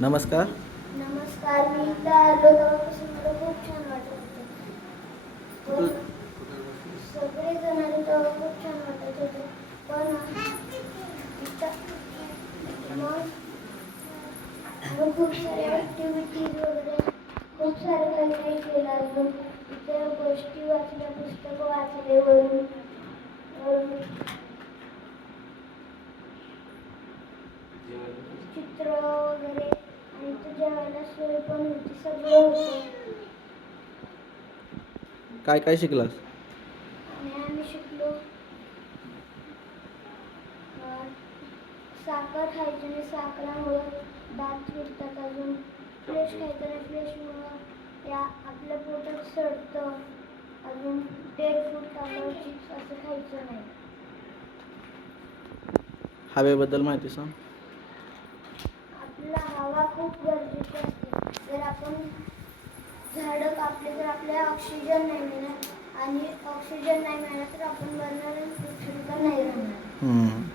नमस्कार. नमस्कार मी इथं आलो तेव्हापासून मला खूप छान वाटत होतं. पण सगळे जण आले तेव्हा खूप छान वाटत होतं. पण इथं मग मग खूप साऱ्या ॲक्टिव्हिटीज वगैरे खूप सारं काही काही केलं अजून. इथे गोष्टी वाचल्या पुस्तकं वाचले वरून चित्र वगैरे आणि इथं जेवायला सोय पण होती सगळं होतं काय काय शिकलास? आम्ही शिकलो. साखर खायची साखरामुळं दात फिरतात अजून. फ्रेश खायचं आणि फ्रेशमुळं या आपल्या पोटात सडतं. अजून डेड फूड खाल्लं चिप्स असं खायचं नाही. हवेबद्दल माहिती सांग. आपला हवा खूप गरजेची असते. जर आपण झाडं कापले तर आपल्याला ऑक्सिजन नाही मिळणार. आणि ऑक्सिजन नाही मिळणार तर आपण मरणार आणि नाही राहणार